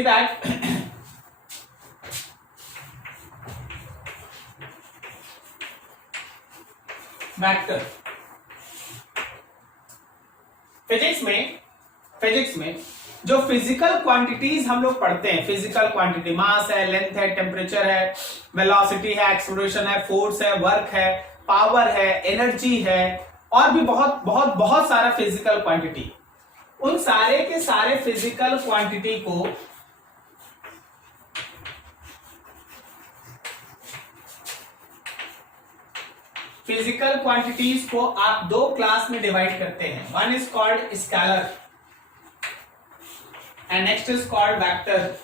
See that vector physics में जो physical quantities हम लोग पढ़ते हैं, फिजिकल क्वांटिटी, मास है, लेंथ है, टेम्परेचर है, वेलोसिटी है, एक्सेलरेशन है, फोर्स है, वर्क है, पावर है, एनर्जी है, और भी बहुत बहुत बहुत सारा फिजिकल क्वांटिटी, उन सारे के सारे फिजिकल क्वांटिटी को फिजिकल क्वांटिटीज को आप दो क्लास में डिवाइड करते हैं. One is called scalar and next is called vector.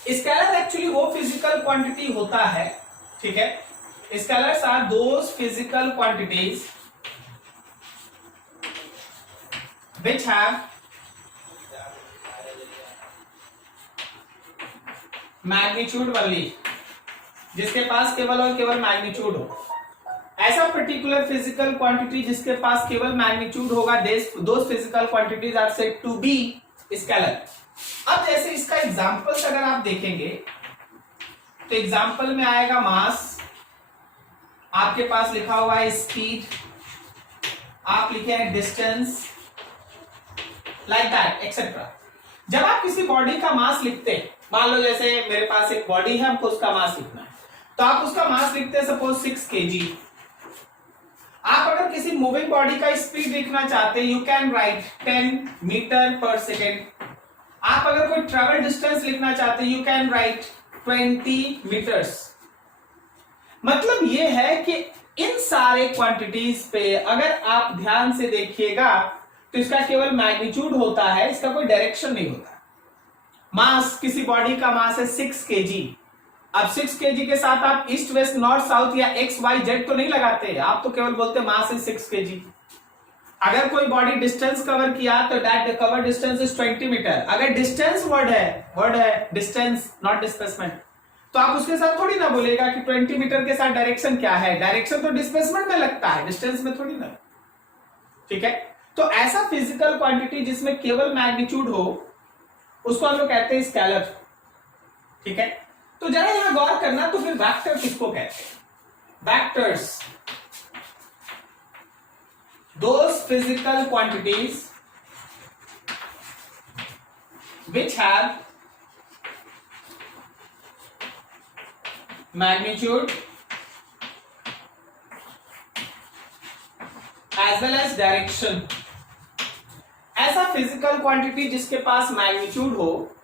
Scalar actually वो फिजिकल क्वांटिटी होता है, ठीक है. Scalars are those physical quantities which have magnitude only, जिसके पास केवल और केवल मैग्नीट्यूड हो. ऐसा पर्टिकुलर फिजिकल क्वांटिटी जिसके पास केवल मैग्नीट्यूड होगा, those physical quantities are said to be scalar. अब जैसे इसका एग्जांपल्स अगर आप देखेंगे तो एग्जांपल में आएगा मास, आपके पास लिखा हुआ है स्पीड, आप लिखे हैं डिस्टेंस, लाइक दैट एक्सेट्रा. जब आप किसी बॉडी का मास लिखते हैं, मान लो जैसे मेरे पास एक बॉडी है, हमको उसका मास लिखना है, तो आप उसका मास लिखते हैं सपोज 6 kg. आप अगर किसी मूविंग बॉडी का स्पीड लिखना चाहते हैं, you can write 10 metre per second. आप अगर कोई ट्रेवल डिस्टेंस लिखना चाहते हैं, यू कैन राइट 20 मीटर्स. मतलब ये है कि इन सारे क्वांटिटीज पे अगर आप ध्यान से देखिएगा तो इसका केवल मैग्नीट्यूड होता है, इसका कोई डायरेक्शन नहीं होता. मास, किसी बॉडी का मास है 6 kg. अब 6 kg के साथ आप ईस्ट वेस्ट नॉर्थ साउथ या एक्स वाई जेड तो नहीं लगाते, आप तो केवल बोलते मास इज 6 kg. अगर कोई बॉडी डिस्टेंस कवर किया तो that cover distance is 20 metre. अगर डिस्टेंस वर्ड है डिस्टेंस नॉट डिस्प्लेसमेंट, तो आप उसके साथ थोड़ी ना बोलेगा कि 20 मीटर के साथ डायरेक्शन क्या है. डायरेक्शन तो डिस्प्लेसमेंट में लगता है, डिस्टेंस में थोड़ी ना. ठीक है. तो ऐसा फिजिकल क्वांटिटी जिसमें केवल मैग्नीट्यूड हो, उसको हम लोग कहते हैं स्केलर. ठीक है. तो जरा यहां गौर करना, तो फिर वेक्टर किसको कहते हैं? Vectors, those physical quantities which have magnitude as well as direction. ऐसा फिजिकल क्वांटिटी जिसके पास मैग्नीट्यूड हो,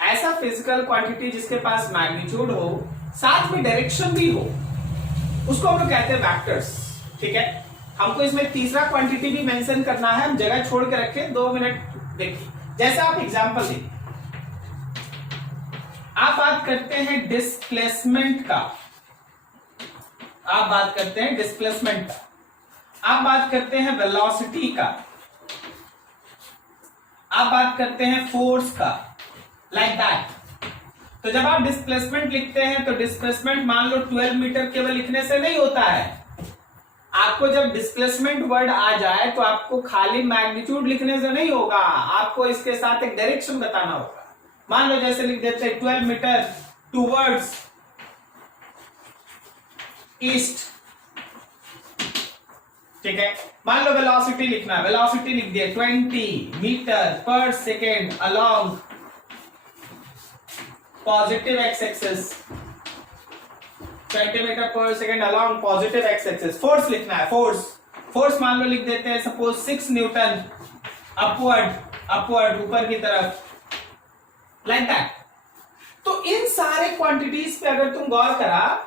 ऐसा फिजिकल क्वांटिटी जिसके पास मैग्नीट्यूड हो, साथ में डायरेक्शन भी हो, उसको हम लोग कहते हैं वेक्टर्स. ठीक है. हमको इसमें तीसरा क्वांटिटी भी मेंशन करना है, हम जगह छोड़ के रखें, 2 मिनट देखिए. जैसे आप एग्जांपल देखिए, आप बात करते हैं डिस्प्लेसमेंट का, आप बात करते हैं डिस्प्लेसमेंट का, आप बात करते हैं वेलोसिटी का, आप बात करते हैं फोर्स का, लाइक दैट. तो जब आप डिस्प्लेसमेंट लिखते हैं तो डिस्प्लेसमेंट मान लो 12 मीटर केवल लिखने से नहीं होता है. आपको जब डिस्प्लेसमेंट वर्ड आ जाए तो आपको खाली मैग्नीट्यूड लिखने से नहीं होगा, आपको इसके साथ एक डायरेक्शन बताना होगा. मान लो जैसे लिख देते हैं 12 मीटर टूवर्ड्स ईस्ट. ठीक है. मान लो वेलोसिटी लिखना है, वेलोसिटी लिख दिए 20 metre per second along positive x axis, 20 metre per second along positive x axis. Force लिखना है, फोर्स मान लो लिख देते हैं सपोज 6 न्यूटन अपवर्ड ऊपर की तरफ, लाइक दैट. तो इन सारे क्वांटिटीज पे अगर तुम गौर करा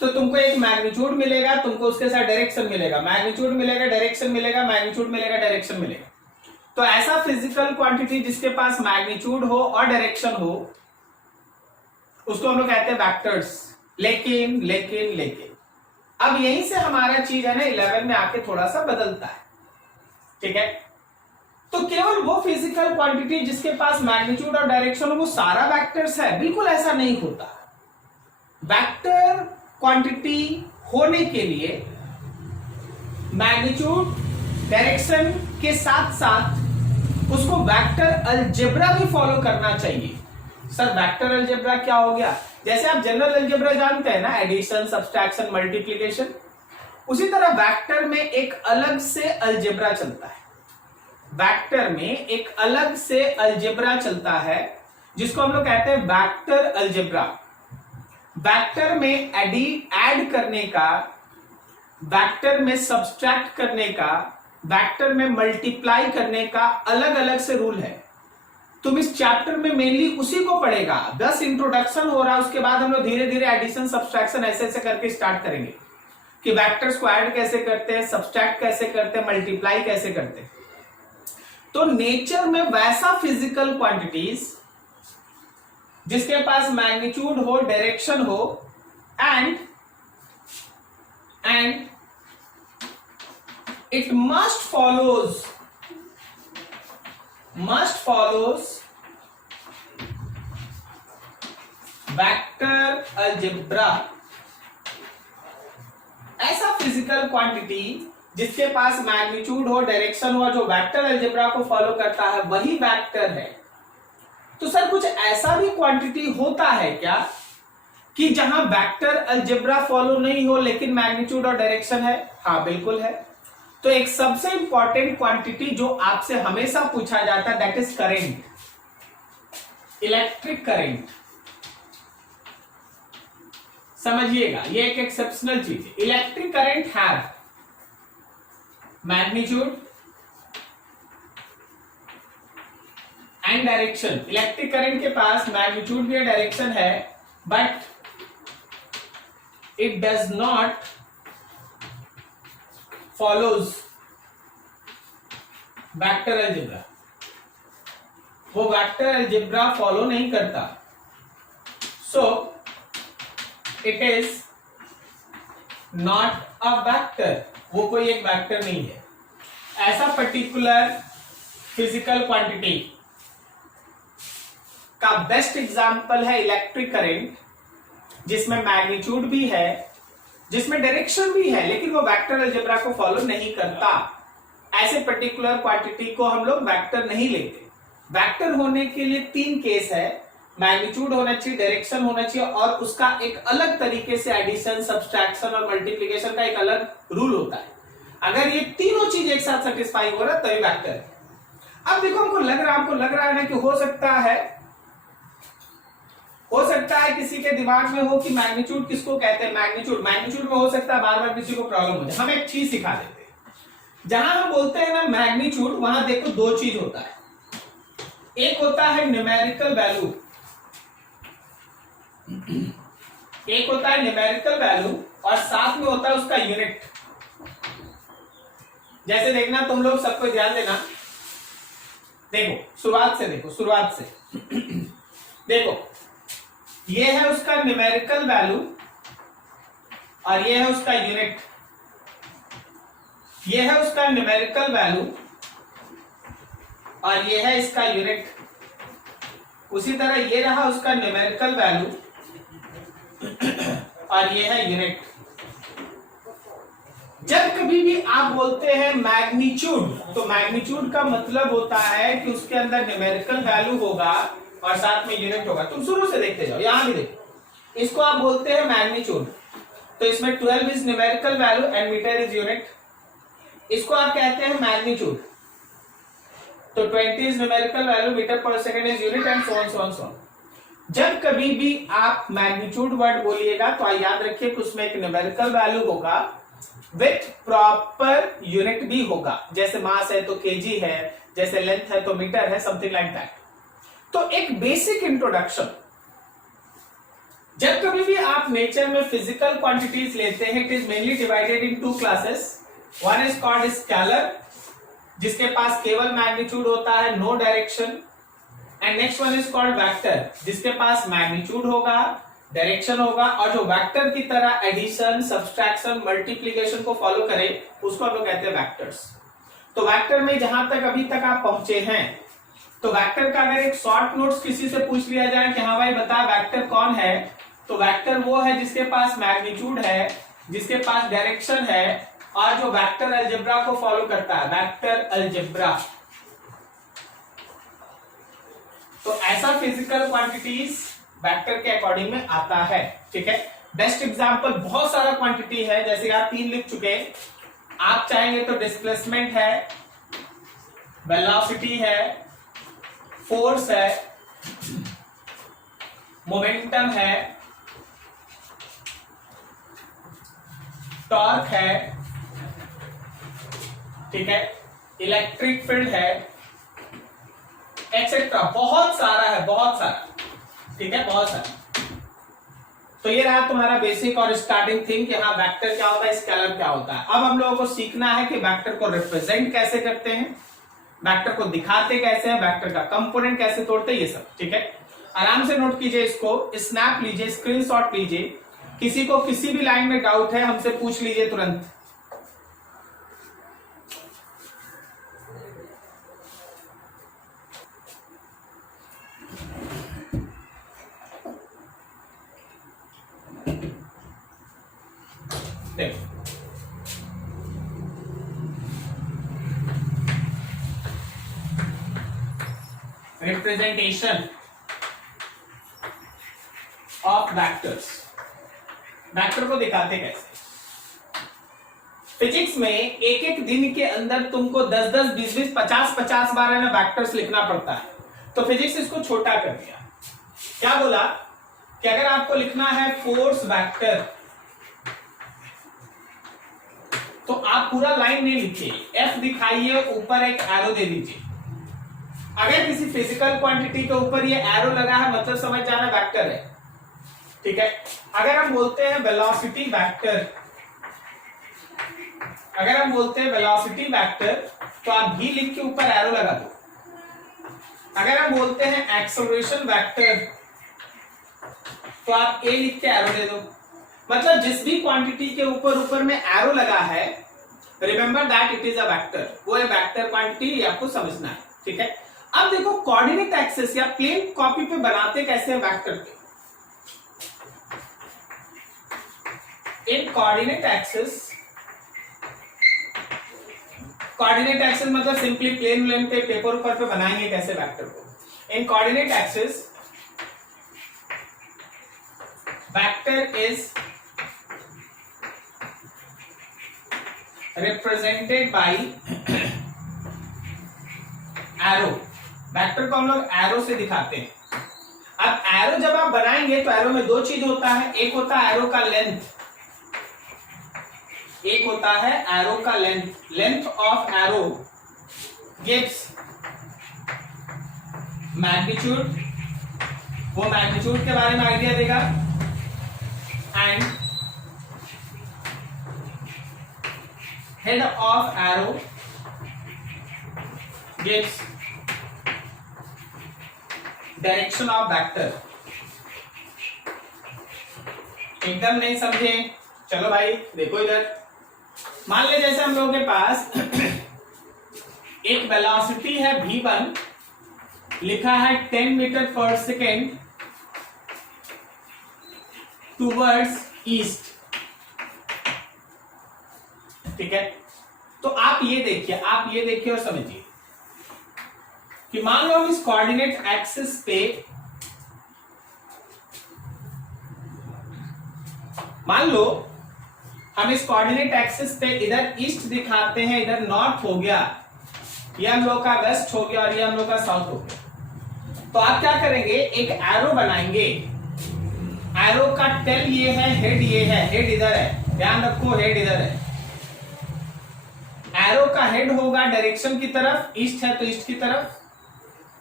तो तुमको एक मैग्नीट्यूड मिलेगा, तुमको उसके साथ डायरेक्शन मिलेगा, मैग्नीट्यूड मिलेगा, डायरेक्शन मिलेगा, मैग्नीट्यूड मिलेगा, डायरेक्शन मिलेगा. तो ऐसा फिजिकल क्वांटिटी जिसके पास मैग्नीट्यूड हो और डायरेक्शन हो, उसको हम लोग कहते हैं वेक्टर्स. लेकिन अब यहीं से हमारा चीज है ना 11 में आके थोड़ा सा बदलता है. ठीक है. तो केवल वो फिजिकल क्वांटिटी जिसके पास मैग्नीट्यूड और डायरेक्शन हो वो सारा वेक्टर्स है? बिल्कुल ऐसा नहीं होता. वेक्टर क्वांटिटी होने के लिए मैग्नीट्यूड डायरेक्शन के साथ साथ उसको वेक्टर अलजेब्रा भी फॉलो करना चाहिए। सर वेक्टर अलजेब्रा क्या हो गया? जैसे आप जनरल अलजेब्रा जानते हैं ना, एडिशन, सब्सट्रैक्शन, मल्टीप्लिकेशन, उसी तरह वेक्टर में एक अलग से अलजेब्रा चलता है। वेक्टर में एक अलग से अलजेब्रा चलता है जिसको हम लोग कहते हैं वेक्टर अलजेब्रा। वेक्टर में ऐड करने का, वेक्टर में सब्सट्रैक्ट करने का, वेक्टर में मल्टीप्लाई करने का अलग अलग से रूल है। तुम इस चैप्टर में मेनली उसी को पढ़ेगा। बस इंट्रोडक्शन हो रहा है, उसके बाद हम लोग धीरे धीरे एडिशन, सब्सट्रैक्शन ऐसे ऐसे करके स्टार्ट करेंगे कि वेक्टर्स को ऐड कैसे करते हैं, सब्सट्रैक्ट कैसे करते हैं, मल्टीप्लाई कैसे करते हैं। तो नेचर में वैसा फिजिकल क्वांटिटीज जिसके पास मैग्नीट्यूड हो, डायरेक्शन हो and it must follows vector algebra। ऐसा फिजिकल क्वांटिटी जिसके पास मैग्नीट्यूड हो, डायरेक्शन हो, जो वेक्टर अलजेब्रा को फॉलो करता है वही वेक्टर है। तो सर कुछ ऐसा भी क्वांटिटी होता है क्या कि जहां वेक्टर अलजेब्रा फॉलो नहीं हो लेकिन मैग्नीट्यूड और डायरेक्शन है? हाँ बिल्कुल है। तो एक सबसे इंपॉर्टेंट क्वांटिटी जो आपसे हमेशा पूछा जाता है that is current, electric current. समझिएगा, ये एक एक्सेप्शनल चीज है। Electric current have magnitude and direction. Electric current के पास मैग्नीट्यूड भी है, डायरेक्शन है, but it does not follows vector algebra. वो वेक्टर अलजेब्रा फॉलो नहीं करता। So it is not a vector. वो कोई एक वेक्टर नहीं है। ऐसा पर्टिकुलर फिजिकल क्वांटिटी का बेस्ट एग्जांपल है इलेक्ट्रिक करंट, जिसमें मैग्नीट्यूड भी है, जिसमें डायरेक्शन भी है, लेकिन वो वेक्टर अलजेब्रा को फॉलो नहीं करता। ऐसे पर्टिकुलर क्वांटिटी को हम लोग वेक्टर नहीं लेते। वेक्टर होने के लिए 3 केस है, मैग्नीट्यूड होना चाहिए, डायरेक्शन होना चाहिए, और उसका एक अलग तरीके से एडिशन, सब्सट्रैक्शन और मल्टीप्लिकेशन का एक अलग रूल होता है। अगर ये तीनों चीज एक साथ सेटिस्फाई हो रहा है तभी वेक्टर है। अब देखो, आपको लग रहा है ना कि हो सकता है किसी के दिमाग में हो कि मैग्नीट्यूड किसको कहते हैं। मैग्नीट्यूड में हो सकता है बार बार किसी को प्रॉब्लम हो जाए। हम एक चीज सिखा देते हैं। जहां हम बोलते हैं ना मैग्नीट्यूड, वहां देखो 2 चीज होता है। एक होता है न्यूमेरिकल वैल्यू, एक होता है न्यूमेरिकल वैल्यू और साथ में होता है उसका यूनिट। जैसे देखना, तुम लोग सबको ध्यान देना, देखो शुरुआत से देखो, ये है उसका न्यूमेरिकल वैल्यू और ये है उसका यूनिट। ये है उसका न्यूमेरिकल वैल्यू और ये है इसका यूनिट। उसी तरह ये रहा उसका न्यूमेरिकल वैल्यू और ये है यूनिट। जब कभी भी आप बोलते हैं मैग्नीट्यूड, तो मैग्नीट्यूड का मतलब होता है कि उसके अंदर न्यूमेरिकल वैल्यू होगा और साथ में यूनिट होगा। तुम शुरू से देखते जाओ, यहां भी देखो, इसको आप बोलते हैं मैग्नीट्यूड, तो इसमें 12 is numerical value and metre is unit. इसको आप कहते हैं मैग्नीट्यूड, तो 20 is numerical value, metre per second is unit and so on. जब कभी भी आप मैग्नीट्यूड वर्ड बोलिएगा तो याद रखिए कि उसमें एक न्यूमेरिकल वैल्यू होगा विथ प्रॉपर यूनिट भी होगा। जैसे मास है तो केजी है, जैसे लेंथ है तो मीटर है, समथिंग लाइक दैट। तो एक बेसिक इंट्रोडक्शन, जब कभी भी आप नेचर में फिजिकल क्वांटिटीज लेते हैं, it is mainly divided in 2 classes. One is called scalar, जिसके पास केवल मैग्नीट्यूड होता है, no direction, and next one is called vector, जिसके पास मैग्नीट्यूड होगा, डायरेक्शन होगा, और जो वेक्टर की तरह एडिशन, सब्सट्रैक्शन, मल्टीप्लिकेशन को फॉलो करे उसको हम लोग कहते हैं वेक्टर्स। तो वेक्टर में जहां तक अभी तक आप पहुंचे हैं, तो वेक्टर का अगर एक शॉर्ट नोट्स किसी से पूछ लिया जाए कि हाँ भाई बता वेक्टर कौन है, तो वेक्टर वो है जिसके पास मैग्नीट्यूड है, जिसके पास डायरेक्शन है और जो वेक्टर अलजेब्रा को फॉलो करता है, वेक्टर अलजेब्रा। तो ऐसा फिजिकल क्वांटिटीज वेक्टर के अकॉर्डिंग में आता है। ठीक है, बेस्ट एग्जांपल बहुत सारा क्वांटिटी है, जैसे आप 3 लिख चुके हैं, आप चाहेंगे तो डिस्प्लेसमेंट है, वेलोसिटी है, फोर्स है, मोमेंटम है, टॉर्क है, ठीक है, इलेक्ट्रिक फील्ड है, एक्सेट्रा, बहुत सारा है, बहुत सारा। ठीक है, बहुत सारा। तो ये रहा तुम्हारा बेसिक और स्टार्टिंग थिंग कि हाँ वेक्टर क्या होता है, स्केलर क्या होता है। अब हम लोगों को सीखना है कि वेक्टर को रिप्रेजेंट कैसे करते हैं, वेक्टर को दिखाते कैसे हैं, वेक्टर का कंपोनेंट कैसे तोड़ते हैं, ये सब। ठीक है, आराम से नोट कीजिए, इसको स्नैप लीजिए, स्क्रीनशॉट लीजिए। किसी को किसी भी लाइन में डाउट है हमसे पूछ लीजिए तुरंत। देखो रिप्रेजेंटेशन ऑफ वेक्टर्स, वेक्टर को दिखाते कैसे। फिजिक्स में एक एक दिन के अंदर तुमको 10-10, 20-20, 50-50 बार है ना वेक्टर्स लिखना पड़ता है, तो फिजिक्स इसको छोटा कर दिया। क्या बोला कि अगर आपको लिखना है फोर्स वेक्टर, तो आप पूरा लाइन नहीं लिखिए, एफ दिखाइए, ऊपर एक एरो दे दीजिए। अगर किसी फिजिकल क्वांटिटी के ऊपर ये एरो लगा है मतलब समझ जाना वेक्टर है। ठीक है, अगर हम बोलते हैं वेलोसिटी वेक्टर, अगर हम बोलते हैं वेलोसिटी वेक्टर, तो आप भी लिख के ऊपर एरो लगा दो। अगर हम बोलते हैं एक्सेलरेशन वेक्टर, तो आप ए लिख के एरो दे दो। मतलब जिस भी क्वांटिटी के ऊपर में एरो लगा है, remember that it is a vector, वो है वेक्टर क्वांटिटी, आपको समझना है। ठीक है, अब देखो कोऑर्डिनेट एक्सिस या प्लेन कॉपी पे बनाते कैसे हैं वेक्टर के। इन कोऑर्डिनेट एक्सिस, कोऑर्डिनेट एक्सिस मतलब सिंपली प्लेन पे पेपर ऊपर पे बनाएंगे कैसे वेक्टर को। इन coordinate axis vector is represented by arrow. Vector को हम लोग एरो से दिखाते हैं। अब एरो जब आप बनाएंगे तो एरो में दो चीज होता है, एक होता है एरो का लेंथ, एक होता है एरो का length. Length of arrow gives magnitude, वो मैग्नीट्यूड के बारे में आइडिया देगा, and head of arrow gives direction of vector. एकदम नहीं समझे? चलो भाई देखो इधर, मान ले जैसे हम लोगों के पास एक वेलोसिटी है v1, लिखा है 10 metre per second towards east. ठीक है, तो आप ये देखिए, आप ये देखिए और समझिए कि मान लो हम इस कोऑर्डिनेट एक्सिस पे, मान लो हम इस कोऑर्डिनेट एक्सिस पे इधर ईस्ट दिखाते हैं, इधर नॉर्थ हो गया, ये हम लोग का वेस्ट हो गया और ये हम लोग का साउथ हो गया। तो आप क्या करेंगे, एक एरो बनाएंगे। एरो का टेल ये है, हेड ये है, हेड इधर है, ध्यान रखो हेड इधर है। एरो का हेड होगा डायरेक्शन की तरफ, ईस्ट है तो ईस्ट की तरफ,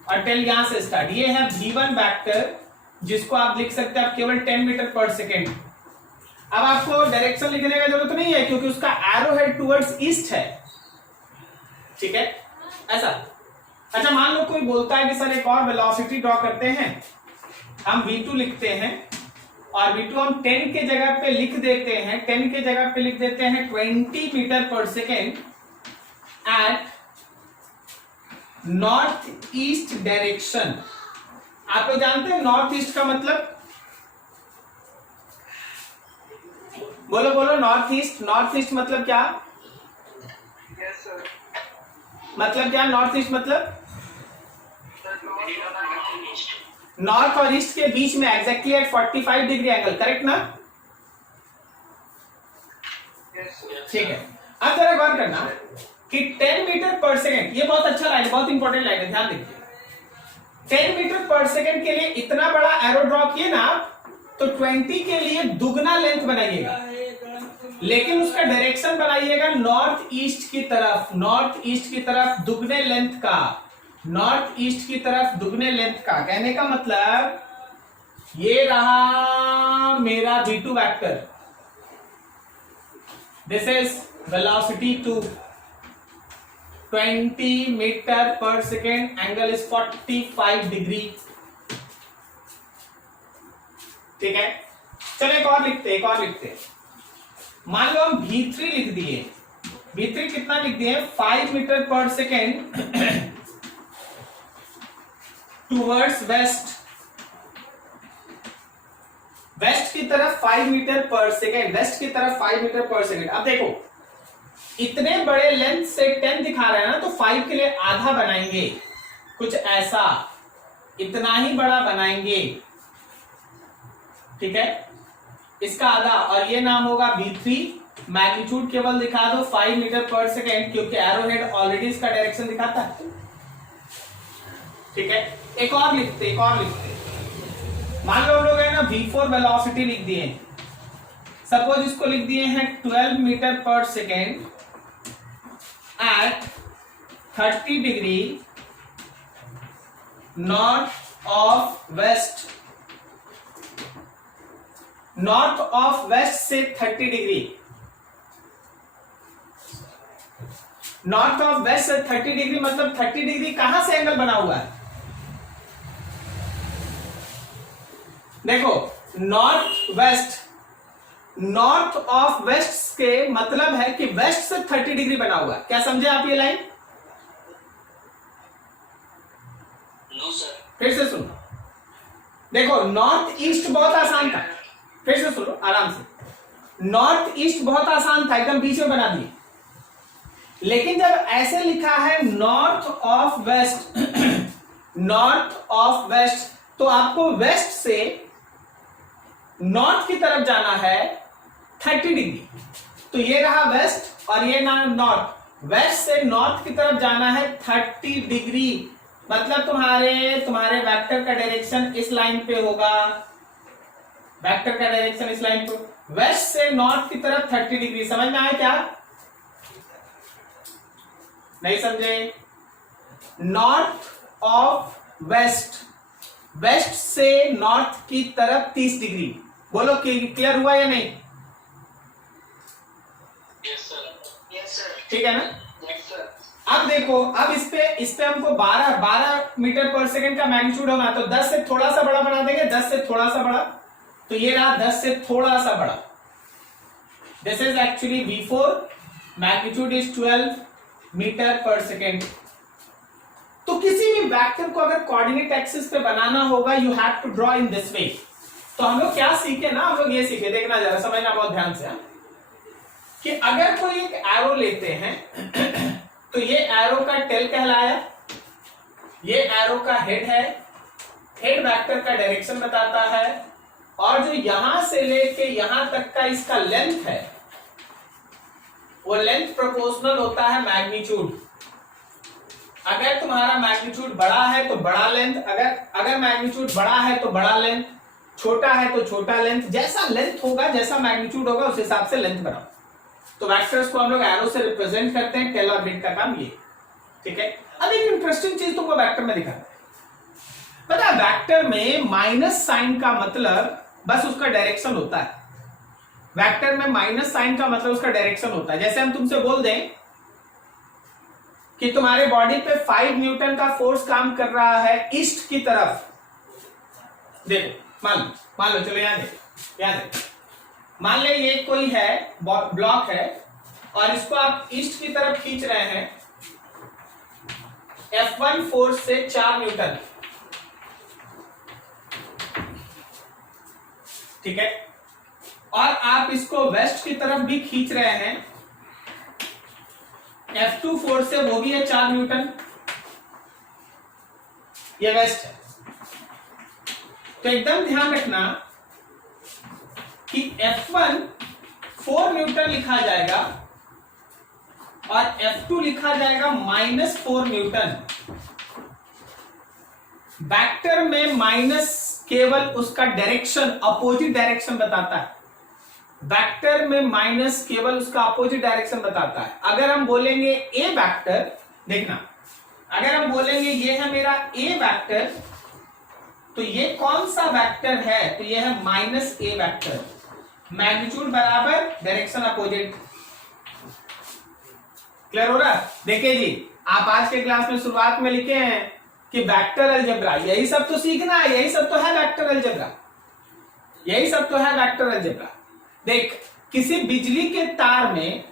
और टेल यहां से स्टार्ट। ये है v1 वेक्टर, जिसको आप लिख सकते हैं आप केवल 10 मीटर पर सेकेंड। अब आपको डायरेक्शन लिखने का जरूरत नहीं है क्योंकि उसका एरो हेड टुवर्ड्स ईस्ट है। ठीक है, ऐसा। अच्छा, मान लो कोई बोलता है कि सर एक और वेलोसिटी ड्रॉ करते हैं, हम v2 लिखते हैं और v2 हम 10 के जगह पे लिख देते हैं, 10 के जगह पे लिख देते हैं 20 metre per second at north east direction. आप लोग जानते हैं नॉर्थ ईस्ट का मतलब, बोलो बोलो, नॉर्थ ईस्ट। नॉर्थ ईस्ट मतलब क्या? Yes sir. मतलब क्या नॉर्थ ईस्ट मतलब? नॉर्थ और ईस्ट के बीच में exactly at 45 degree angle, correct ना? ठीक है, अब जरा गौर करना कि 10 मीटर पर सेकेंड, ये बहुत अच्छा लाइन, बहुत इंपॉर्टेंट लाइन है, ध्यान देखिए। 10 मीटर पर सेकेंड के लिए इतना बड़ा एरो ड्रॉ किए ना, तो 20 के लिए दुगना लेंथ बनाइएगा, लेकिन उसका डायरेक्शन बनाइएगा नॉर्थ ईस्ट की तरफ, नॉर्थ ईस्ट की तरफ दुगने लेंथ का, नॉर्थ ईस्ट की तरफ दुगने लेंथ का। कहने का मतलब ये रहा मेरा v2 vector, this is velocity two 20 metre per second, angle is 45 degree. ठीक है, चलो एक और लिखते हैं। मान लो हम v3 लिख दिए, v3 कितना लिख दिए? 5 metre per second towards waste, waste की तरफ 5 मीटर पर सेकेंड, वेस्ट की तरफ 5 मीटर पर सेकेंड। अब देखो इतने बड़े लेंथ से 10 दिखा रहा है ना, तो 5 के लिए आधा बनाएंगे, कुछ ऐसा, इतना ही बड़ा बनाएंगे, ठीक है, इसका आधा, और ये नाम होगा v3। मैग्नीट्यूड केवल दिखा दो 5 मीटर पर सेकेंड, क्योंकि एरो हेड ऑलरेडी इसका डायरेक्शन दिखाता है। ठीक है, एक और लिखते, मान लो हम लोग है ना v4 वेलोसिटी लिख दिए, सपोज इसको लिख दिए हैं 12 metre per second at 30 degree north of west, north of west से 30 डिग्री, नॉर्थ ऑफ वेस्ट से 30 डिग्री मतलब 30 डिग्री कहां से एंगल बना हुआ है? देखो north west, north of west के मतलब है कि वेस्ट से 30 डिग्री बना हुआ है। क्या समझे आप ये लाइन? No sir. फिर से सुनो, देखो नॉर्थ ईस्ट बहुत आसान था, फिर से सुनो आराम से। नॉर्थ ईस्ट बहुत आसान था, एकदम बीच में बना दिए, लेकिन जब ऐसे लिखा है north of west, north of west, तो आपको वेस्ट से नॉर्थ की तरफ जाना है 30 डिग्री, तो ये रहा वेस्ट और ये ना नॉर्थ, वेस्ट से नॉर्थ की तरफ जाना है 30 डिग्री, मतलब तुम्हारे वेक्टर का डायरेक्शन इस लाइन पे होगा, वेक्टर का डायरेक्शन इस लाइन पे, वेस्ट से नॉर्थ की तरफ 30 डिग्री। समझ में आया क्या? नहीं समझे? नॉर्थ ऑफ वेस्ट, वेस्ट से नॉर्थ की तरफ 30 डिग्री। बोलो कि क्लियर हुआ या नहीं? Yes sir. ठीक है ना? Yes sir. अब देखो, अब इस पे हमको 12 मीटर पर सेकंड का मैग्नीट्यूड होगा, तो 10 से थोड़ा सा बड़ा बना देंगे, 10 से थोड़ा सा बड़ा, तो ये रहा 10 से थोड़ा सा बड़ा। This is actually v4, magnitude is 12 metre per second. तो किसी भी वेक्टर को अगर कोऑर्डिनेट एक्सिस पे बनाना होगा, you have to draw in this way. तो हम लोग क्या सीखे ना, हम लोग ये सीखे, देखना जरा, समझना बहुत ध्यान से, कि अगर कोई एक एरो लेते हैं तो ये एरो का टेल कहलाया, ये एरो का हेड है, हेड वेक्टर का डायरेक्शन बताता है, और जो यहां से लेके यहां तक का इसका लेंथ है, वो लेंथ प्रोपोर्शनल होता है मैग्नीट्यूड। अगर तुम्हारा मैग्नीट्यूड बड़ा है तो बड़ा लेंथ, अगर मैग्नीट्यूड बड़ा है तो बड़ा लेंथ, छोटा है तो छोटा लेंथ, जैसा लेंथ होगा, जैसा मैग्नीट्यूड होगा, उस हिसाब से लेंथ बनाओ। तो वेक्टर्स को हम लोग एरो से रिप्रेजेंट करते हैं, टेल और हेड का काम ये, ठीक है। अब एक इंटरेस्टिंग चीज तुमको वेक्टर में दिखा, पता है वेक्टर में माइनस साइन का मतलब बस उसका डायरेक्शन होता है। वेक्टर में माइनस साइन का मतलब उसका डायरेक्शन होता है। जैसे हम तुमसे बोल दें कि तुम्हारे बॉडी पे 5 न्यूटन का फोर्स काम कर रहा है ईस्ट की तरफ, देखो मान लो, चलो याद है, मान ले ये कोई है ब्लॉक है और इसको आप ईस्ट की तरफ खींच रहे हैं, F1 फोर्स से 4 न्यूटन, ठीक है, और आप इसको वेस्ट की तरफ भी खींच रहे हैं, F2 फोर्स से, वो भी है 4 न्यूटन, ये वेस्ट है, तो एकदम ध्यान रखना कि F1 4 न्यूटन लिखा जाएगा और F2 लिखा जाएगा -4 न्यूटन। वेक्टर में माइनस केवल उसका डायरेक्शन, अपोजिट डायरेक्शन बताता है। वेक्टर में माइनस केवल उसका अपोजिट डायरेक्शन बताता है। अगर हम बोलेंगे ए वेक्टर, देखना, अगर हम बोलेंगे ये है मेरा ए वेक्टर, तो ये कौन सा वेक्टर है? तो ये है -a वेक्टर। मैग्नीट्यूड बराबर डायरेक्शन अपोजिट। क्लियर हो रहा है? देखिए जी, आप आज के क्लास में शुरुआत में लिखे हैं कि वेक्टर अलजेब्रा, यही सब तो सीखना है, यही सब तो है वेक्टर अलजेब्रा, यही सब तो है वेक्टर अलजेब्रा। देख, किसी बिजली के तार में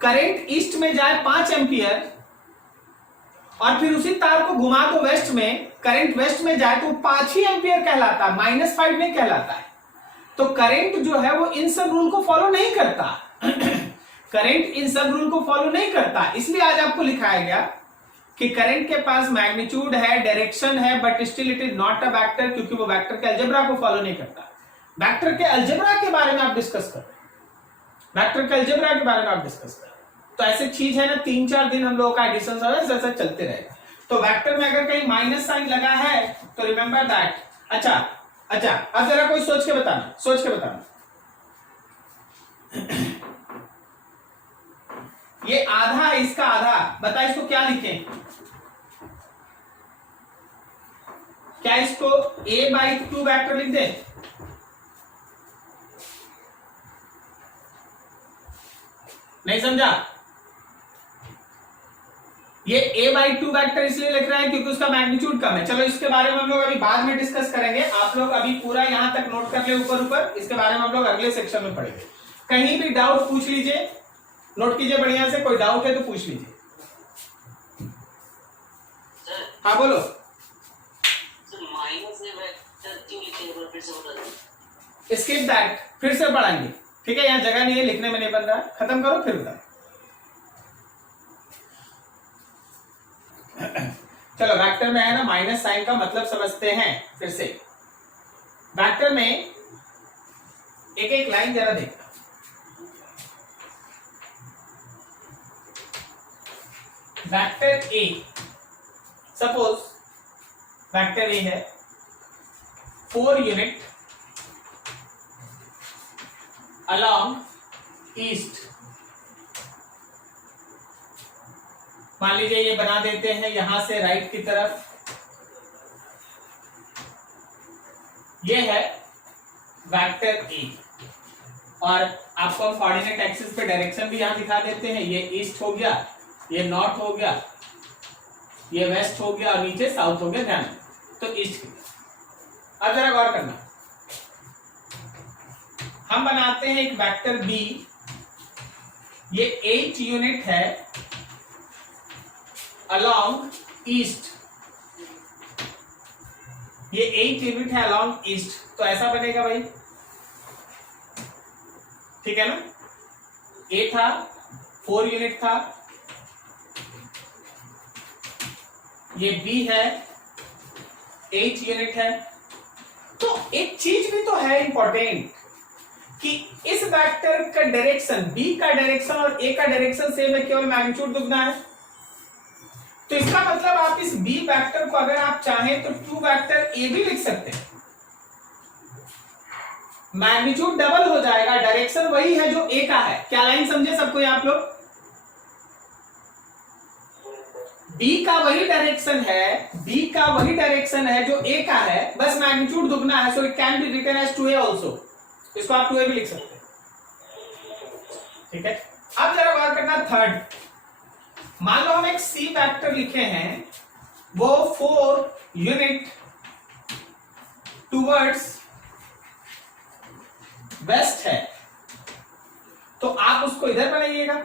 करंट ईस्ट में जाए 5 एम्पियर और फिर उसी तार को घुमा दो वेस्ट में, करंट वेस्ट में जाए तो 5 ही एम्पियर कहलाता है, -5 नहीं कहलाता है। तो करंट जो है वो इन सब रूल को फॉलो नहीं करता। करंट इन सब रूल को फॉलो नहीं करता, इसलिए आज आपको लिखाया गया कि करंट के पास मैग्नीट्यूड है, डायरेक्शन है, but still it is not a vector, क्योंकि वो वेक्टर के अलजेब्रा को फॉलो नहीं करता। वेक्टर के अलजेब्रा के बारे में आप डिस्कस कर रहे हैं, वेक्टर के अलजेब्रा के बारे में आप डिस्कस कर रहे हैं। तो ऐसे चीज है ना, 3-4 दिन हम लोगों का एडिशन ऐसा चलते रहेगा। तो वेक्टर में अगर कहीं माइनस साइन लगा है तो रिमेंबर दैट। अच्छा, अब जरा कोई सोच के बताना, ये आधा है, इसका आधा, बता इसको क्या लिखें? क्या इसको a/2 वेक्टर लिख दें? नहीं समझा? ये a/2 वेक्टर इसलिए लिख रहे हैं क्योंकि उसका मैग्नीट्यूड कम है। चलो इसके बारे में हम लोग अभी बाद में डिस्कस करेंगे। आप लोग अभी पूरा यहां तक नोट कर ले ऊपर, इसके बारे में हम लोग अगले सेक्शन में पढ़ेंगे। कहीं भी डाउट पूछ लीजिए, नोट कीजिए बढ़िया से, कोई डाउट है तो पूछ लीजिए। हाँ बोलो। स्किप दैट, फिर से पढ़ाएंगे, ठीक है? यहाँ जगह नहीं है, लिखने में नहीं बन रहा, खत्म करो फिर बताओ। चलो, वेक्टर में है ना माइनस साइन का मतलब समझते हैं फिर से। वेक्टर में एक एक लाइन जरा देखना। Vector A, suppose vector A है 4 यूनिट अलॉन्ग ईस्ट। मान लीजिए ये बना देते हैं यहां से राइट की तरफ, ये है वेक्टर ए, और आपको हम कोऑर्डिनेट एक्सिस पे डायरेक्शन भी यहां दिखा देते हैं। ये ईस्ट हो गया, ये नॉर्थ हो गया, ये वेस्ट हो गया और नीचे साउथ हो गया। ध्यान, तो ईस्ट की। अब जरा गौर करना, हम बनाते हैं एक वेक्टर बी, ये 8 यूनिट है अलॉन्ग ईस्ट, ये 8 यूनिट है अलॉन्ग ईस्ट, तो ऐसा बनेगा भाई, ठीक है ना? ए था, 4 यूनिट था, ये बी है, 8 यूनिट है। तो एक चीज भी तो है इंपॉर्टेंट कि इस वेक्टर का डायरेक्शन, बी का डायरेक्शन और ए का डायरेक्शन सेम है, केवल मैग्नीट्यूड दुगना है। तो इसका मतलब आप इस बी वेक्टर को अगर आप चाहें तो 2 वेक्टर ए भी लिख सकते हैं, मैग्नीट्यूड डबल हो जाएगा, डायरेक्शन वही है जो ए का है। क्या लाइन समझे सबको आप लोग? बी का वही डायरेक्शन है, बी का वही डायरेक्शन है जो ए का है, बस मैग्नीट्यूड दुगना है। So it can be written as 2a also, इसको आप 2a भी लिख सकते हैं, ठीक है? अब जरा बात करना थर्ड। मान लो हम एक सी वेक्टर लिखे हैं, वो 4 यूनिट टुवर्ड्स वेस्ट है, तो आप उसको इधर बनाइएगा,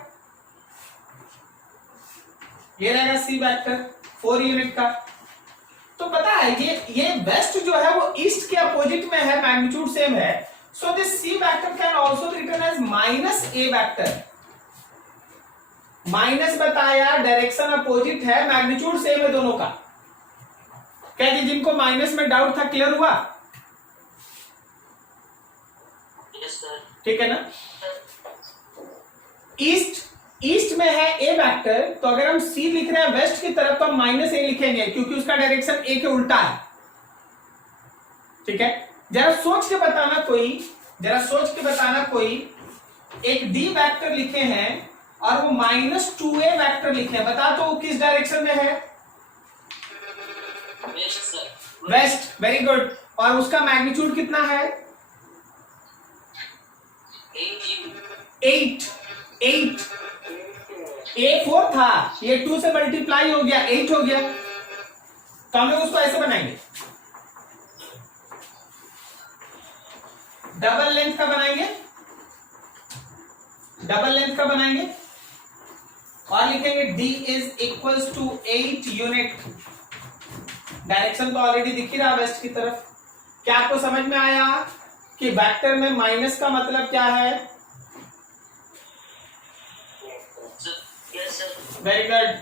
ये रहेगा सी वेक्टर 4 यूनिट का। तो पता है ये वेस्ट जो है वो ईस्ट के अपोजिट में है, मैग्नीट्यूड सेम है। So this C vector can also written as -a vector. Minus बताया, डायरेक्शन अपोजिट है, मैग्नीट्यूड सेम है दोनों का। क्या जी जिनको माइनस में डाउट था क्लियर हुआ? Yes sir. ठीक है ना? ईस्ट में है ए वेक्टर, तो अगर हम सी लिख रहे हैं वेस्ट की तरफ तो हम माइनस ए लिखेंगे क्योंकि उसका डायरेक्शन ए के उल्टा है। ठीक है, जरा सोच के बताना कोई एक डी वेक्टर लिखे हैं और वो -2a वेक्टर लिखे हैं, बता तो वो किस डायरेक्शन में है? West sir. West, very good. और उसका मैग्नीट्यूड कितना है? 8। ए 4 था, ये 2 से मल्टीप्लाई हो गया 8 हो गया। तो हम लोग उसको ऐसे बनाएंगे, डबल लेंथ का बनाएंगे और लिखेंगे d is equals to 8 unit. Direction तो ऑलरेडी दिख ही रहा वेस्ट की तरफ। क्या आपको समझ में आया कि वेक्टर में माइनस का मतलब क्या है? Yes sir. Very good.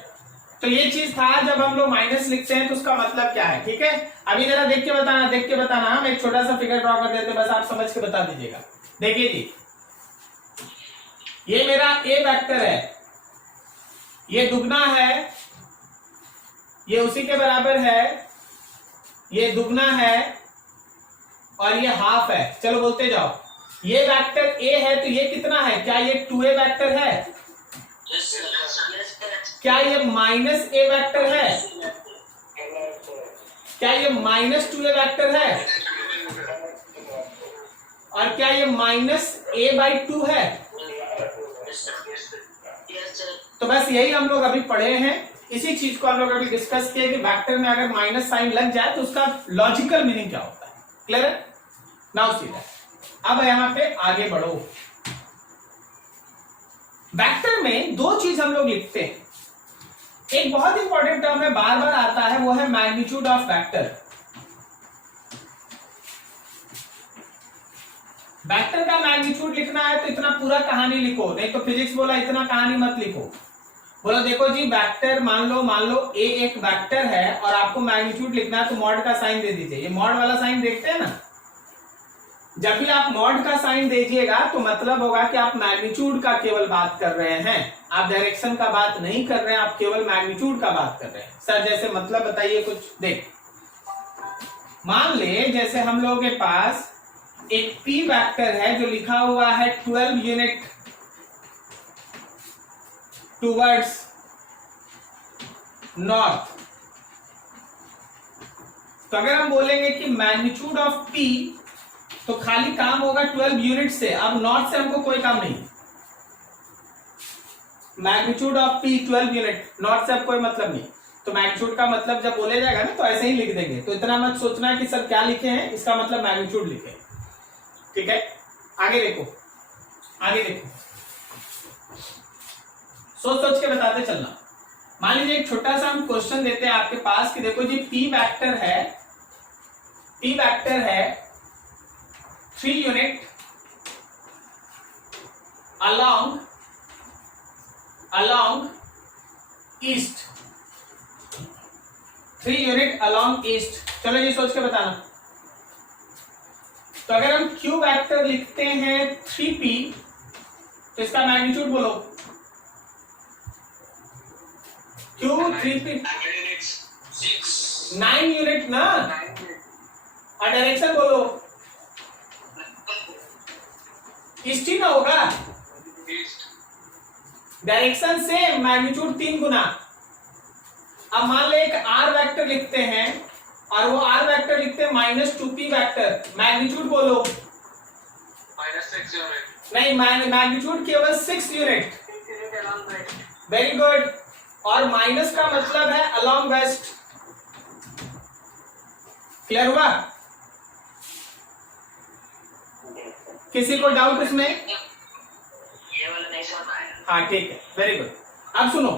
तो ये चीज था, जब हम लोग माइनस लिखते हैं तो उसका मतलब क्या है। ठीक है, अभी जरा देख के बताना। हम एक छोटा सा फिगर ड्रॉ कर देते हैं, बस आप समझ के बता दीजिएगा। देखिए जी, ये मेरा ए वेक्टर है, ये दुगना है, ये उसी के बराबर है, ये दुगना है और ये हाफ है। चलो बोलते जाओ, ये वेक्टर ए है तो ये कितना है? क्या ये 2a वेक्टर है? Yes sir. क्या ये -a वेक्टर है? क्या ये -2a वेक्टर है? और क्या ये -a/2 है? Yes sir. तो बस यही हम लोग अभी पढ़े हैं, इसी चीज को हम लोग अभी डिस्कस किए कि वेक्टर में अगर माइनस साइन लग जाए तो उसका लॉजिकल मीनिंग क्या होता है। क्लियर है? Now see that. अब यहां पे आगे बढ़ो। वेक्टर में दो चीज हम लोग लिखते हैं, एक बहुत इंपॉर्टेंट टर्म है, बार बार आता है, वो है मैग्नीट्यूड ऑफ वेक्टर। वेक्टर का मैग्नीट्यूड लिखना है तो इतना पूरा कहानी लिखो, नहीं तो फिजिक्स बोला इतना कहानी मत लिखो। बोलो देखो जी, वेक्टर मान लो ए एक वेक्टर है और आपको मैग्नीट्यूड लिखना है तो मॉड का साइन दे दीजिए। ये मॉड वाला साइन देखते हैं ना, जब भी आप मॉड का साइन दीजिएगा तो मतलब होगा कि आप मैग्नीट्यूड का केवल बात कर रहे हैं, आप डायरेक्शन का बात नहीं कर रहे हैं, आप केवल मैग्नीट्यूड का बात कर रहे हैं। सर जैसे मतलब बताइए कुछ। देख, मान ले जैसे हम लोगों के पास एक p वेक्टर है जो लिखा हुआ है 12 यूनिट टुवर्ड्स नॉर्थ। तो अगर हम बोलेंगे कि मैग्नीट्यूड ऑफ p, तो खाली काम होगा 12 यूनिट से। अब नॉर्थ से हमको कोई काम नहीं। Magnitude of p 12 unit, north से अब कोई मतलब नहीं। तो मैग्नीट्यूड का मतलब जब बोले जाएगा ना तो ऐसे ही लिख देंगे, तो इतना मत सोचना कि सर क्या लिखे हैं, इसका मतलब मैग्नीट्यूड लिखे। ठीक है, आगे देखो सोच सोच के बताते चलना। मान लीजिए एक छोटा सा हम क्वेश्चन देते हैं आपके पास कि देखो जी, p वेक्टर है 3 unit along east, 3 unit along east. चलो जी सोच के बताना। तो अगर हम q वेक्टर लिखते हैं 3p, तो इसका मैग्नीट्यूड बोलो। q 3p 9 यूनिट ना, और डायरेक्शन बोलो ईस्ट ही ना होगा, डायरेक्शन सेम, मैग्नीट्यूड 3 गुना। अब मान ले एक r वेक्टर लिखते हैं और वो r वेक्टर लिखते हैं -2p वेक्टर, मैग्नीट्यूड बोलो। -6 यूनिट। नहीं, मैग्नीट्यूड केवल 6 यूनिट। Very good. और माइनस का मतलब है अलोंग वेस्ट। क्लियर हुआ? किसी को डाउट इसमें? ये वाला नहीं समझ आया। हाँ ठीक है, वेरी गुड। अब सुनो,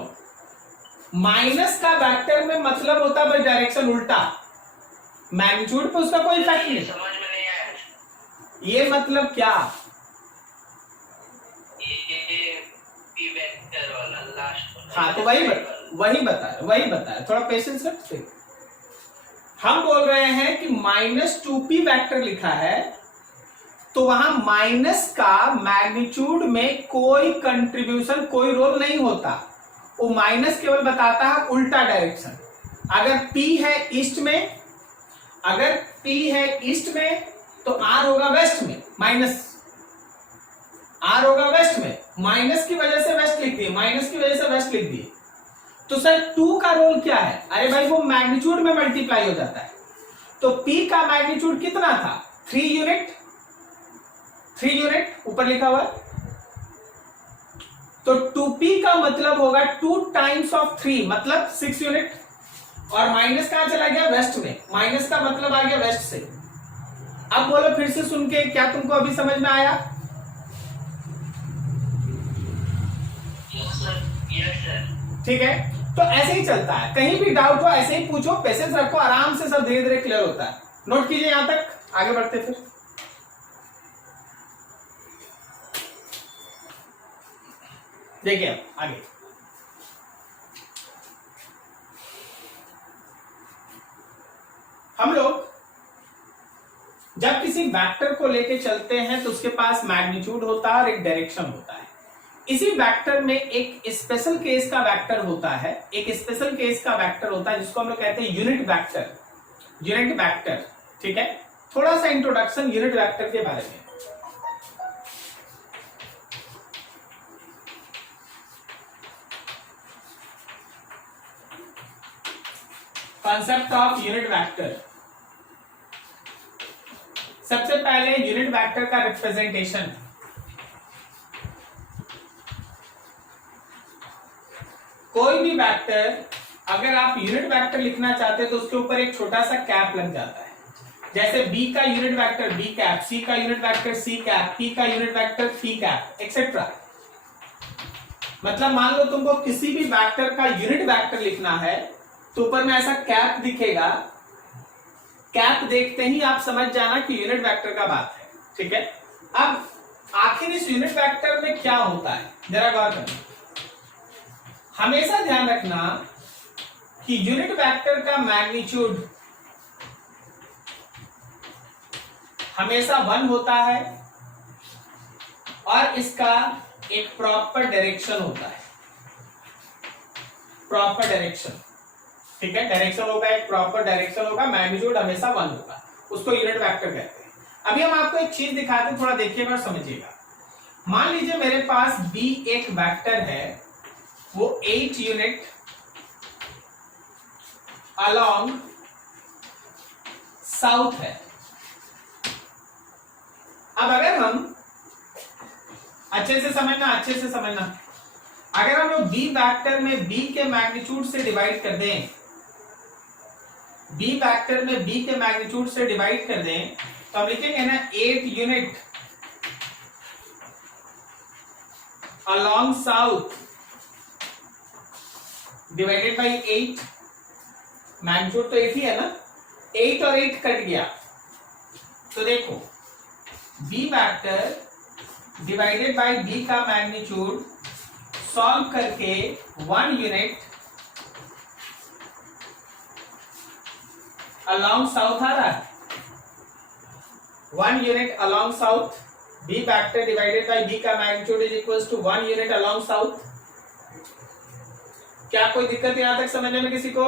माइनस का वेक्टर में मतलब होता है डायरेक्शन उल्टा, मैग्नीट्यूड पे उसका कोई इफेक्ट नहीं। समझ में नहीं आया। ये मतलब क्या? ये p वेक्टर वाला लास्ट वाला। हाँ तो वही बताया, थोड़ा पेशेंस रखते। हम बोल रहे हैं कि -2p वेक्टर लिखा है, तो वहां माइनस का मैग्नीट्यूड में कोई कंट्रीब्यूशन, कोई रोल नहीं होता। वो माइनस केवल बताता है उल्टा डायरेक्शन। अगर p है ईस्ट में, अगर p है ईस्ट में तो r होगा वेस्ट में, माइनस r होगा वेस्ट में, माइनस की वजह से वेस्ट लिख दिए, माइनस की वजह से वेस्ट लिख दिए। तो सर 2 का रोल क्या है? अरे भाई वो मैग्नीट्यूड में मल्टीप्लाई हो जाता है। तो p का मैग्नीट्यूड कितना था? 3 यूनिट, 3 यूनिट ऊपर लिखा हुआ है। तो 2p का मतलब होगा 2 टाइम्स ऑफ 3 मतलब 6 यूनिट। और माइनस कहां चला गया? वेस्ट में। माइनस का मतलब आ गया वेस्ट से। अब बोलो फिर से सुन के, क्या तुमको अभी समझ में आया? Yes sir. ठीक है, तो ऐसे ही चलता है। कहीं भी डाउट हो ऐसे ही पूछो, पेशेंस रखो, आराम से सब धीरे धीरे क्लियर होता है। नोट कीजिए यहां तक, आगे बढ़ते फिर। देखिए अब आगे, हम लोग जब किसी वेक्टर को लेके चलते हैं तो उसके पास मैग्नीट्यूड होता है और एक डायरेक्शन होता है। इसी वेक्टर में एक स्पेशल केस का वेक्टर होता है, एक स्पेशल केस का वेक्टर होता है जिसको हम लोग कहते हैं यूनिट वेक्टर, यूनिट वेक्टर। ठीक है, थोड़ा सा इंट्रोडक्शन यूनिट वेक्टर के बारे में। Concept of unit vector. सबसे पहले यूनिट वेक्टर का रिप्रेजेंटेशन। कोई भी वेक्टर अगर आप यूनिट वेक्टर लिखना चाहते हैं तो उसके ऊपर एक छोटा सा कैप लग जाता है। जैसे b का unit vector b cap, c का unit vector c cap, p का unit vector p cap, etcetera. मतलब मान लो तुमको किसी भी वेक्टर का यूनिट वेक्टर लिखना है तो ऊपर में ऐसा कैप दिखेगा। कैप देखते ही आप समझ जाना कि यूनिट वेक्टर का बात है। ठीक है, अब आखिर इस यूनिट वेक्टर में क्या होता है जरा गौर करना। हमेशा ध्यान रखना कि यूनिट वेक्टर का मैग्नीट्यूड हमेशा 1 होता है और इसका एक प्रॉपर डायरेक्शन होता है, प्रॉपर डायरेक्शन। ठीक है, डायरेक्शन होगा, एक प्रॉपर डायरेक्शन होगा, मैग्नीट्यूड हमेशा 1 होगा, उसको यूनिट वेक्टर कहते हैं। अभी हम आपको एक चीज दिखाते हैं, थोड़ा देखिएगा और समझिएगा। मान लीजिए मेरे पास b एक वेक्टर है, वो 8 यूनिट अलोंग साउथ है। अब अगर हम अच्छे से समझना, अच्छे से समझना, अगर हम लोग b वेक्टर में b के मैग्नीट्यूड से डिवाइड कर दें, b वेक्टर में b के मैग्नीट्यूड से डिवाइड कर दें तो हम लिखेंगे ना 8 unit along south divided by 8। Magnitude तो 8 ही है ना, 8 और 8 कट गया तो देखो b vector divided by b का मैग्नीट्यूड सॉल्व करके 1 यूनिट अलोंग साउथ आ रहा है। 1 unit along south, b vector divided by b का magnitude is equals to 1 unit along south. क्या कोई दिक्कत यहां तक समझने में किसी को?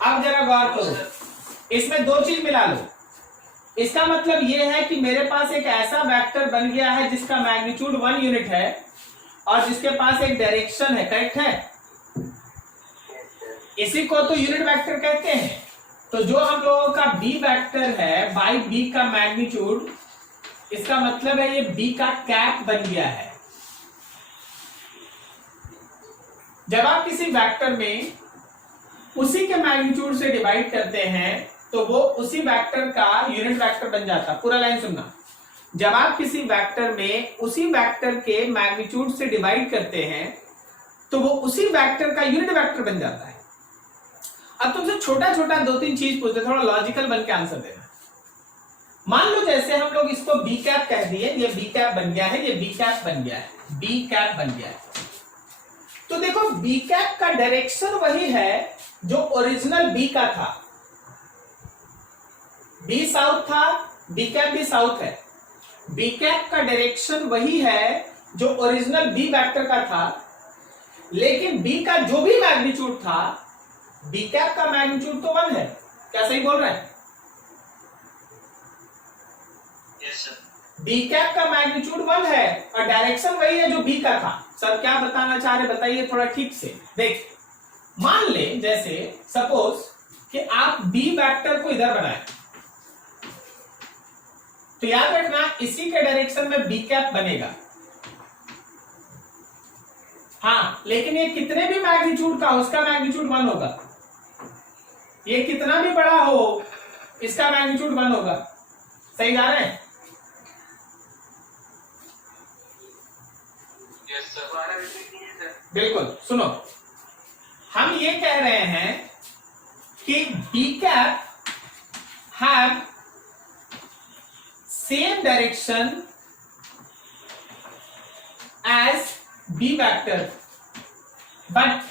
अब जरा गौर करो, इसमें 2 चीज मिला लो। इसका मतलब यह है कि मेरे पास एक ऐसा वेक्टर बन गया है जिसका मैग्नीट्यूड 1 यूनिट है और जिसके पास एक डायरेक्शन है, करेक्ट है? इसी को तो यूनिट वेक्टर कहते हैं। तो जो हम लोगों का b वेक्टर है बाई b का मैग्नीट्यूड, इसका मतलब है ये b का कैप बन गया है। जब आप किसी वेक्टर में उसी के मैग्नीट्यूड से डिवाइड करते हैं तो वो उसी वेक्टर का यूनिट वेक्टर बन जाता है। पूरा लाइन सुनना, जब आप किसी वेक्टर में उसी वेक्टर के मैग्नीट्यूड से डिवाइड करते हैं तो वो उसी वेक्टर का यूनिट वेक्टर बन जाता है। अब तुमसे छोटा छोटा 2-3 चीज पूछते, थोड़ा लॉजिकल बन के आंसर देना। मान लो जैसे हम लोग इसको बी कैप कह दिए, ये बी कैप बन गया है, ये बी कैप बन गया है, बी कैप बन गया है। तो देखो बी कैप का डायरेक्शन वही है जो ओरिजिनल बी का था, बी साउथ था, बी कैप भी साउथ है, बी कैप का डायरेक्शन वही है जो ओरिजिनल बी वेक्टर का था, लेकिन बी का जो भी मैग्नीट्यूड था, बी कैप का मैग्नीट्यूड तो 1 है। क्या सही बोल रहे हैं? Yes sir. बी कैप का मैग्नीट्यूड 1 है और डायरेक्शन वही है जो बी का था। सर क्या बताना चाह रहे बताइए थोड़ा ठीक से। देख, मान ले जैसे सपोज कि आप बी वेक्टर को इधर बनाए, तो याद रखना इसी के डायरेक्शन में बी कैप बनेगा। हाँ, लेकिन ये कितने भी मैग्नीट्यूड का हो, उसका मैग्नीट्यूड 1 होगा। ये कितना भी बड़ा हो, इसका मैग्नीट्यूड 1 होगा। सही जा रहे हैं? Yes sir. दोबारा रिपीट कीजिए सर। बिल्कुल, सुनो, हम ये कह रहे हैं कि B cap have same direction as B vector, but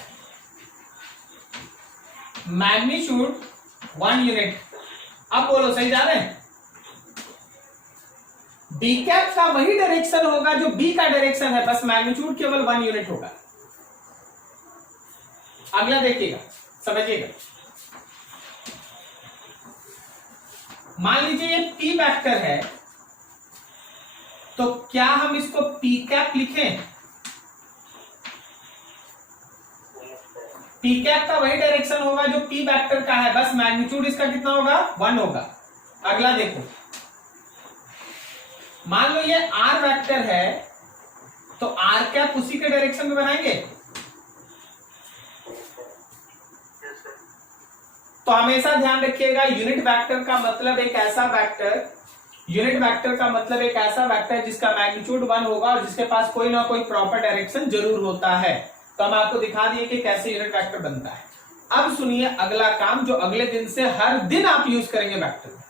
magnitude 1 unit. अब बोलो सही जा रहे हैं? बी कैप का वही डायरेक्शन होगा जो बी का डायरेक्शन है, बस मैग्नीट्यूड केवल 1 यूनिट होगा। अगला देखिएगा, समझिएगा। मान लीजिए ये पी वेक्टर है, तो क्या हम इसको पी कैप लिखें? पी कैप का वही डायरेक्शन होगा जो पी वेक्टर का है, बस मैग्नीट्यूड इसका कितना होगा? 1 होगा। अगला देखो, मान लो ये आर वेक्टर है, तो आर कैप उसी के डायरेक्शन में बनाएंगे। तो हमेशा ध्यान रखिएगा, यूनिट वेक्टर का मतलब एक ऐसा वेक्टर, यूनिट वेक्टर का मतलब एक ऐसा वेक्टर जिसका मैग्नीट्यूड 1 होगा और जिसके पास कोई ना कोई प्रॉपर डायरेक्शन जरूर होता है। तो हम आपको दिखा दिए कि कैसे यूनिट वेक्टर बनता है। अब सुनिए अगला काम जो अगले दिन से हर दिन आप यूज करेंगे वेक्टर में।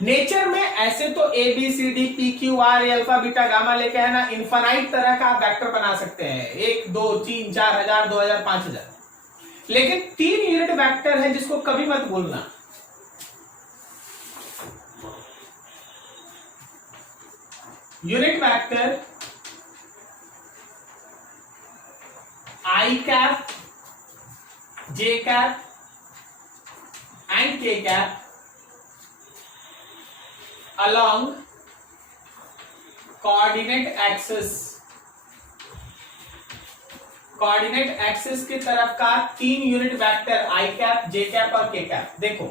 नेचर में ऐसे तो A B C D P Q R A alpha beta gamma लेके है ना, इनफाइनाइट तरह का आप वेक्टर बना सकते हैं, 1 2 3 4 हजार 2000 5000, लेकिन 3 यूनिट वेक्टर है जिसको कभी मत भूलना। Unit vector i cap, j cap and k cap along coordinate axis, coordinate axis की तरफ का 3 unit vector i cap, j cap और के कैप। देखो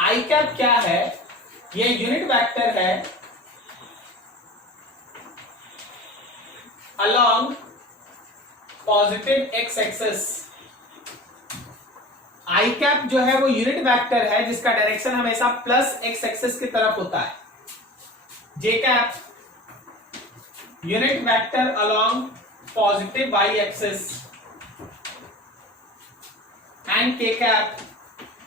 आई कैप क्या है? ये यूनिट वेक्टर है along positive x axis. I cap जो है वो यूनिट वेक्टर है जिसका डायरेक्शन हमेशा प्लस एक्स एक्सिस की तरफ होता है। J cap unit vector along positive y axis and k cap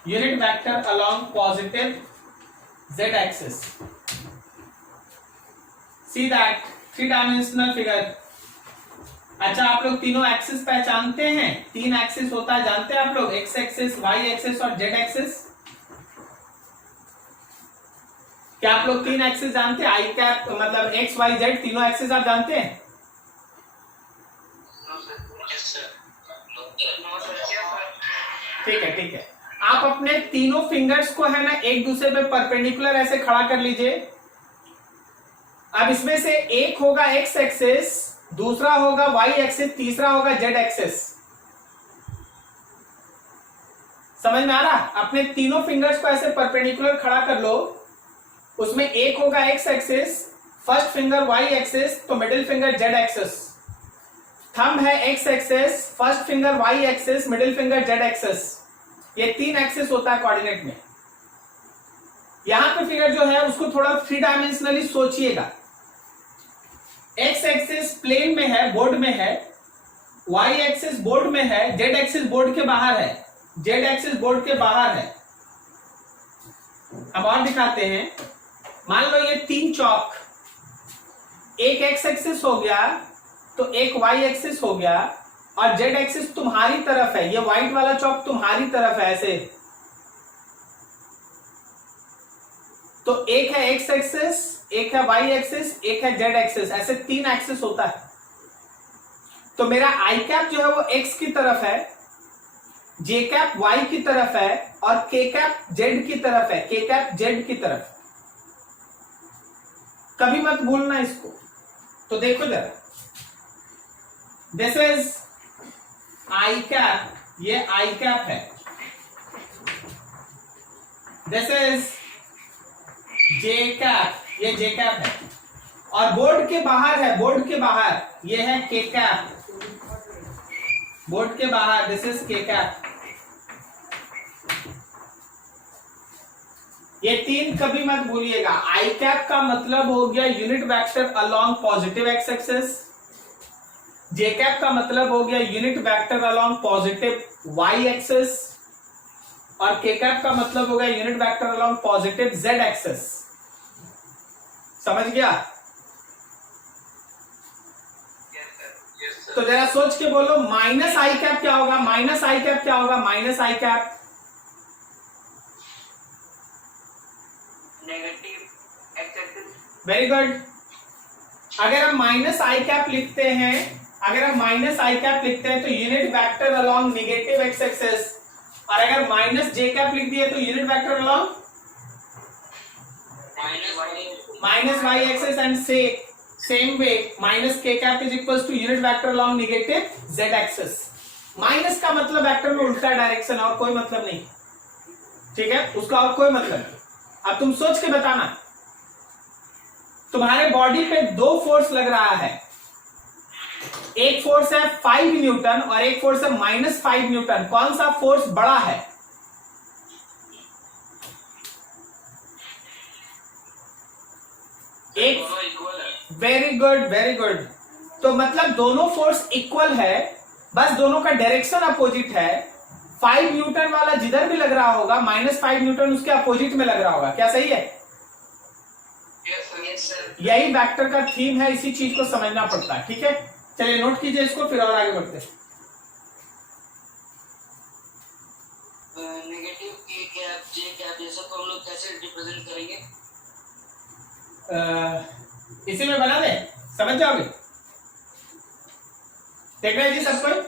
unit vector along positive z axis. See that 3 dimensional figure. अच्छा, आप लोग तीनों एक्सिस पहचानते हैं? 3 एक्सिस होता है, जानते हैं आप लोग? एक्स एक्सिस, वाई एक्सिस और जेड एक्सिस। क्या आप लोग 3 एक्सिस जानते हैं? आई कैप मतलब एक्स वाई जेड, तीनों एक्सिस आप जानते हैं? ठीक है, ठीक है। आप अपने तीनों फिंगर्स को है ना एक दूसरे पे परपेंडिकुलर ऐसे खड़ा कर लीजिए। अब इसमें से एक होगा एक्स एक्सिस, दूसरा होगा वाई एक्सिस, तीसरा होगा जेड एक्सिस। समझ में आ रहा? अपने तीनों फिंगर्स को ऐसे परपेंडिकुलर खड़ा कर लो। उसमें एक होगा x axis, first finger y axis, तो middle finger z axis. Thumb है x axis, first finger y axis, middle finger z axis. ये 3 एक्सिस होता है कोऑर्डिनेट में। यहां पे फिगर जो है उसको थोड़ा 3 डायमेंशनली सोचिएगा। एक्स एक्सिस प्लेन में है, बोर्ड में है, वाई एक्सिस बोर्ड में है, जेड एक्सिस बोर्ड के बाहर है, जेड एक्सिस बोर्ड के बाहर है। अब और दिखाते हैं। मान लो ये 3 चौक, एक एक्स एक्सिस हो गया, तो एक वाई एक्सिस हो गया, और जेड एक्सिस तुम्हारी तरफ है, ये व्हाइट वाला चौक तुम्हारी तरफ है ऐसे, तो एक है एक्स एक्सिस, एक है वाई एक्सिस, एक है जेड एक्सिस, ऐसे 3 एक्सिस होता है। तो मेरा आई कैप जो है वो एक्स की तरफ है, जे कैप वाई की तरफ है और के कैप जेड की तरफ है, के कैप जेड की तरफ। कभी मत भूलना इसको। तो देखो जरा, दिस इज आई कैप, ये आई कैप है, दिस इज जे कैप, ये जे कैप है, और बोर्ड के बाहर है, बोर्ड के बाहर ये है के कैप, बोर्ड के बाहर दिस इज के कैप। ये 3 कभी मत भूलिएगा। आई कैप का मतलब हो गया unit vector along positive x axis, j cap का मतलब हो गया unit vector along positive y axis, और के कैप का मतलब हो गया unit vector along positive z axis. समझ गया? तो जरा सोच के बोलो, माइनस आई कैप क्या होगा? माइनस आई कैप क्या होगा? Minus i cap negative x axis. Very good. अगर हम माइनस आई कैप लिखते हैं, अगर हम माइनस आई कैप लिखते हैं तो unit vector along negative x axis, और अगर माइनस जे कैप लिख दिए तो unit vector along minus y axis, and same way minus k cap is equals to unit vector along negative z axis. Minus का मतलब vector में उल्टा direction, और कोई मतलब नहीं, ठीक है, उसका और कोई मतलब नहीं। अब तुम सोच के बताना, तुम्हारे बॉडी पे 2 फोर्स लग रहा है, एक फोर्स है 5 न्यूटन और एक फोर्स है -5 न्यूटन, कौन सा फोर्स बड़ा है? एक, वेरी गुड वेरी गुड। तो मतलब दोनों फोर्स इक्वल है, बस दोनों का डायरेक्शन अपोजिट है। 5 न्यूटन वाला जिधर भी लग रहा होगा, -5 न्यूटन उसके अपोजिट में लग रहा होगा। क्या सही है? Yes sir. यही वेक्टर का थीम है, इसी चीज को समझना पड़ता है, ठीक है। चलिए नोट कीजिए इसको, फिर और आगे बढ़ते हैं। नेगेटिव के कैप जे कैप ये सब को हम लोग कैसे रिप्रेजेंट करेंगे? इसी में बना दे, समझ जाओगे। देख रहे हैं जी सब कोई?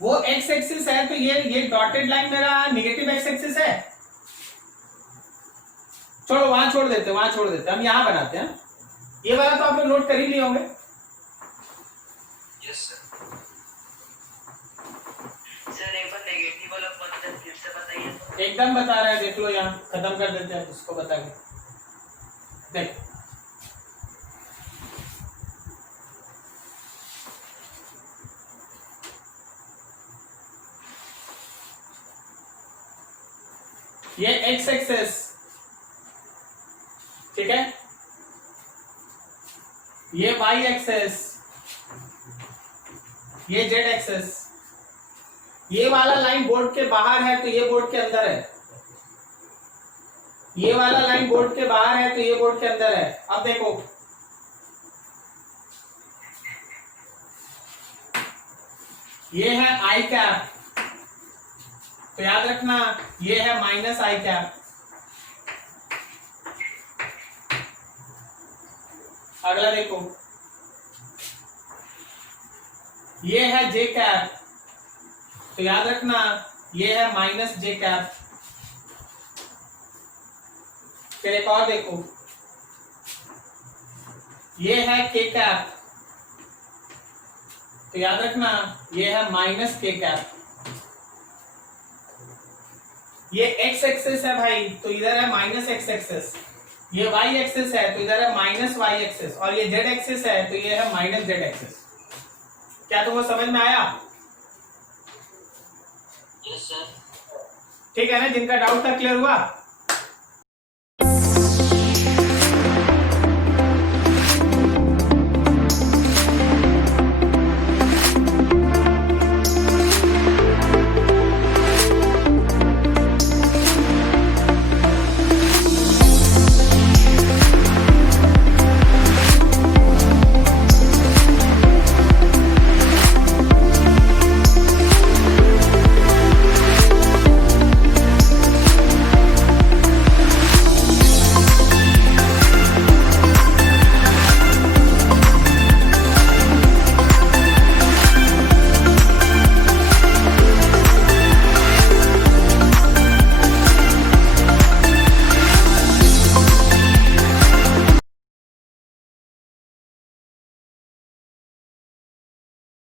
वो एक्स एक्सिस है, तो ये डॉटेड लाइन मेरा नेगेटिव एक्स एक्सिस है। छोड़ो, वहां छोड़ देते, वहां छोड़ देते, हम यहां बनाते हैं। ये वाला तो आप लोग नोट कर ही लिए होंगे। Yes sir. सर एक बार नेगेटिव वाला कॉन्सेप्ट फिर से बताइए तो। एकदम बता रहे हैं, देख लो, यहाँ खत्म कर देते हैं इसको बता के। देख, ये एक्स एक्सिस, ठीक है, ये वाई एक्सिस, ये जेड एक्सिस। ये वाला लाइन बोर्ड के बाहर है तो ये बोर्ड के अंदर है, ये वाला लाइन बोर्ड के बाहर है तो ये बोर्ड के अंदर है। अब देखो, ये है आई कैप, तो याद रखना ये है माइनस आई कैप। अगला देखो, ये है जे कैप, तो याद रखना ये है माइनस जे कैप। फिर एक और देखो, ये है के कैप, तो याद रखना ये है माइनस के कैप। ये एक्स एक्सिस है भाई, तो इधर है माइनस एक्स एक्सिस। ये वाई एक्सिस है तो इधर है माइनस वाई एक्सिस, और ये जेड एक्सिस है तो ये है माइनस जेड एक्सिस। क्या तुमको समझ में आया? Yes sir. ठीक है ना, जिनका डाउट था क्लियर हुआ?